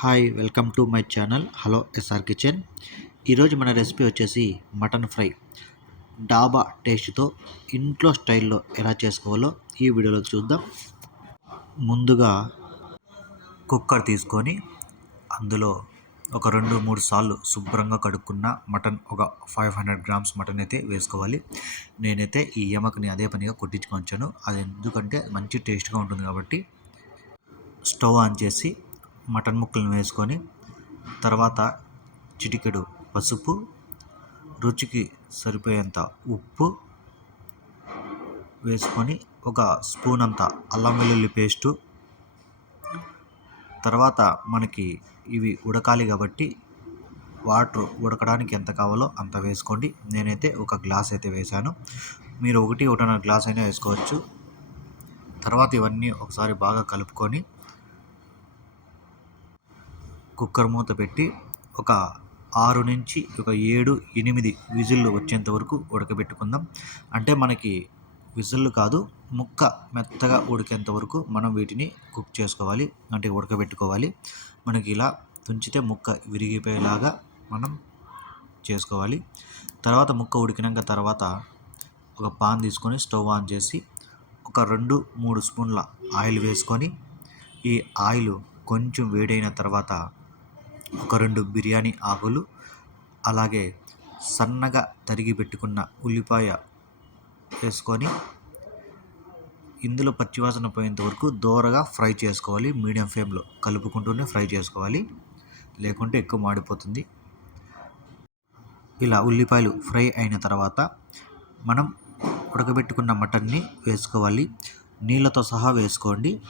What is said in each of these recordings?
Hi welcome to my channel. Hello SR kitchen. ఈరోజు మన recipe వచ్చేసి మటన్ ఫ్రై. డాబా టేస్ట్తో ఇంట్లో స్టైల్లో ఎలా చేసుకోవాలో ఈ వీడియోలో చూద్దాం. ముందుగా కుక్కర్ తీసుకొని అందులో ఒక రెండు మూడు సార్లు శుభ్రంగా కడుక్కున్న మటన్ ఒక ఫైవ్ హండ్రెడ్ గ్రామ్స్ మటన్ అయితే వేసుకోవాలి. నేనైతే ఈ ఎమకని అదే పనిగా కొట్టించుకొని వచ్చాను. అది ఎందుకంటే మంచి టేస్ట్గా ఉంటుంది కాబట్టి స్టవ్ ఆన్ చేసి మటన్ ముక్కలను వేసుకొని తర్వాత చిటికెడు పసుపు రుచికి సరిపోయేంత ఉప్పు వేసుకొని ఒక స్పూన్ అంత అల్లం వెల్లుల్లి పేస్టు. తర్వాత మనకి ఇవి ఉడకాలి కాబట్టి వాటర్ ఉడకడానికి ఎంత కావాలో అంత వేసుకోండి. నేనైతే ఒక గ్లాస్ అయితే వేశాను. మీరు ఒకటి ఒకటిన్నర గ్లాస్ అయినా వేసుకోవచ్చు. తర్వాత ఇవన్నీ ఒకసారి బాగా కలుపుకొని కుక్కర్ మూత పెట్టి ఒక ఆరు నుంచి ఒక ఏడు ఎనిమిది విజిల్లు వచ్చేంత వరకు ఉడకబెట్టుకుందాం. అంటే మనకి విజిల్లు కాదు ముక్క మెత్తగా ఉడికేంత వరకు మనం వీటిని కుక్ చేసుకోవాలి అంటే ఉడకబెట్టుకోవాలి. మనకి ఇలా తుంచితే ముక్క విరిగిపోయేలాగా మనం చేసుకోవాలి. తర్వాత ముక్క ఉడికినాక తర్వాత ఒక పాన్ తీసుకొని స్టవ్ ఆన్ చేసి ఒక రెండు మూడు స్పూన్ల ఆయిల్ వేసుకొని ఈ ఆయిల్ కొంచెం వేడైన తర్వాత ఒక రెండు బిర్యానీ ఆకులు అలాగే సన్నగా తరిగి పెట్టుకున్న ఉల్లిపాయ వేసుకొని ఇందులో పచ్చివాసన పోయేంత వరకు దోరగా ఫ్రై చేసుకోవాలి. మీడియం ఫ్లేమ్లో కలుపుకుంటూనే ఫ్రై చేసుకోవాలి. లేకుంటే ఎక్కువ మాడిపోతుంది. ఇలా ఉల్లిపాయలు ఫ్రై అయిన తర్వాత మనం ఉడకబెట్టుకున్న మటన్ని వేసుకోవాలి. నీళ్ళతో సహా వేసుకోండి.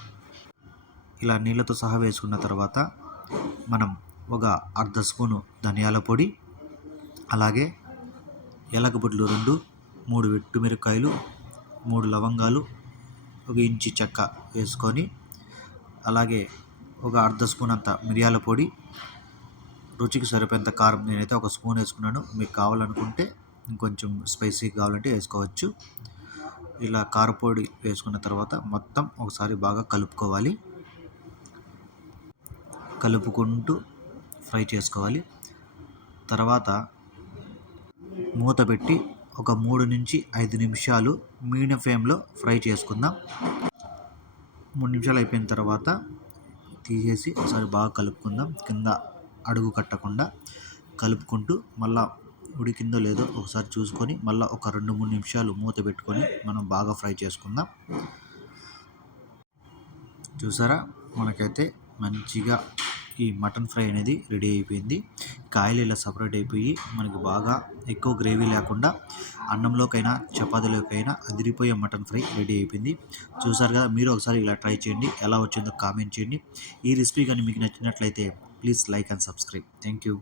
ఇలా నీళ్ళతో సహా వేసుకున్న తర్వాత మనం ఒక అర్ధ స్పూను ధనియాల పొడి అలాగే ఎలకబుడ్లు రెండు మూడు వెట్టుమిరకాయలు మూడు లవంగాలు ఒక ఇంచి చెక్క వేసుకొని అలాగే ఒక అర్ధ స్పూన్ అంత మిరియాల పొడి. రుచికి సరిపోయేంత కారం నేనైతే ఒక స్పూన్ వేసుకున్నాను. మీకు కావాలనుకుంటే ఇంకొంచెం స్పైసీ కావాలంటే వేసుకోవచ్చు. ఇలా కారపొడి వేసుకున్న తర్వాత మొత్తం ఒకసారి బాగా కలుపుకోవాలి. కలుపుకుంటూ ఫ్రై చేసుకోవాలి. తర్వాత మూత పెట్టి ఒక మూడు నుంచి ఐదు నిమిషాలు మీడియం ఫ్లేమ్లో ఫ్రై చేసుకుందాం. మూడు నిమిషాలు అయిపోయిన తర్వాత తీసేసి ఒకసారి బాగా కలుపుకుందాం. కింద అడుగు కట్టకుండా కలుపుకుంటూ మళ్ళా ఉడికిందో లేదో ఒకసారి చూసుకొని మళ్ళీ ఒక రెండు మూడు నిమిషాలు మూత పెట్టుకొని మనం బాగా ఫ్రై చేసుకుందాం. చూసారా? మనకైతే మంచిగా ఈ మటన్ ఫ్రై అనేది రెడీ అయిపోయింది. కాయలు ఇలా సపరేట్ అయిపోయి మనకి బాగా ఎక్కువ గ్రేవీ లేకుండా అన్నంలోకైనా చపాతీలోకైనా అదిరిపోయే మటన్ ఫ్రై రెడీ అయిపోయింది. చూసారు కదా మీరు ఒకసారి ఇలా ట్రై చేయండి. ఎలా వచ్చిందో కామెంట్ చేయండి. ఈ రెసిపీ కానీ మీకు నచ్చినట్లయితే please like and subscribe. Thank you.